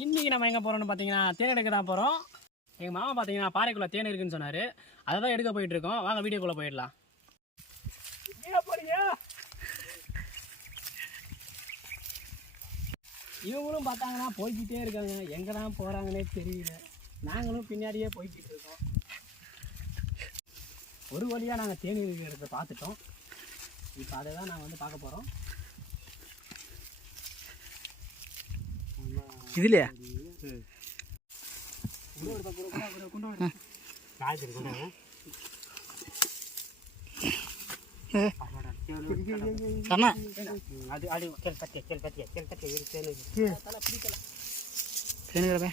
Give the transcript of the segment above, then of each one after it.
இன்னைக்கு நம்ம எங்கே போகிறோம்னு பார்த்தீங்கன்னா தேன் எடுக்க தான் போகிறோம் எங்கள் மாமா பார்த்தீங்கன்னா பாறைக்குள்ளே தேன் இருக்குன்னு சொன்னார். அதை தான் எடுக்க போயிட்டு இருக்கோம். வாங்க வீடியோக்குள்ளே போயிடலாம். இவங்களும் பார்த்தாங்கன்னா போய்கிட்டே இருக்காங்க. எங்கே தான் போகிறாங்கன்னே தெரியல. நாங்களும் பின்னாடியே போய்கிட்டு இருக்கோம். ஒரு வழியாக நாங்கள் தேனி இருக்கிறத பார்த்துட்டோம். இப்போ அதை தான் நாங்கள் வந்து பார்க்க போகிறோம் இதுலையா அண்ணா அது அது கேள்பத்திய கேள்பத்திய கேள்பத்திய இருக்கு தேனுங்கிறப்ப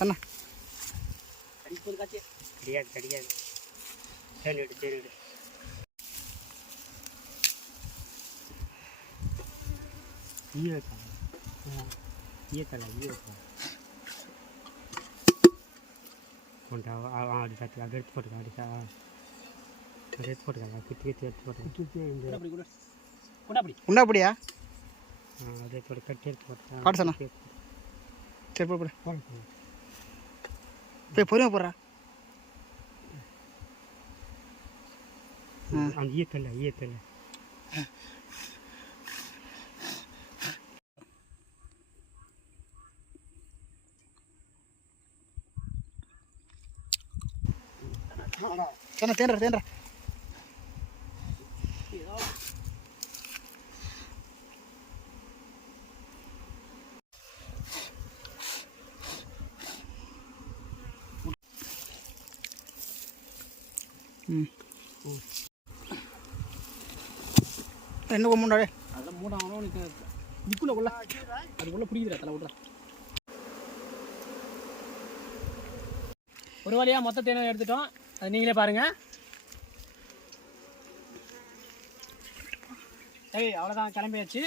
அண்ணா கிடையாது கிடையாது தேன் எடு தேன் கொண்டா அப்படி சாத்தி அப்படி எடுத்து போட்டுக்க அப்படி அப்படி எடுத்து போட்டுக்க குத்தி குத்தி எடுத்து போட்டுக்க உண்டா அப்படியா அதே போட்டு கட்டி எடுத்து போட்டுக்க பாட்டு சொன்னா. சரி போடு போடு போய் பொறுமையாக போடுறா அந்த ஈயத்தலை ஈயத்தலை சொன்ன தேன்றா தேன்றா ரெண்டு கொம்புண்டாடே அதெல்லாம் மூடாமலும் உனக்கு இதுக்குள்ள உள்ள அதுக்குள்ள பிடிக்குதுடா தலை விட்றா ஒரு வழியாக மொத்த தேனை எடுத்துட்டோம். அது நீங்களே பாருங்க. சரி அவ்வளோதான் கிளம்பியாச்சு.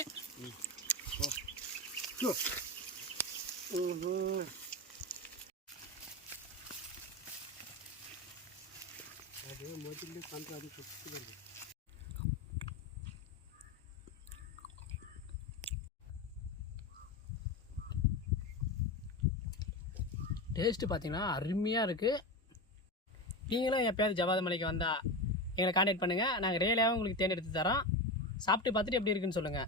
டேஸ்ட்டு பார்த்தீங்கன்னா அருமையாக இருக்குது நீங்களும் எப்பயாவது ஜவாத மலைக்கு வந்தால் எங்களை காண்டாக்ட் பண்ணுங்கள் நாங்கள் ரியலாகவும் உங்களுக்கு தேன் எடுத்து தரோம். சாப்பிட்டு பார்த்துட்டு எப்படி இருக்குன்னு சொல்லுங்கள்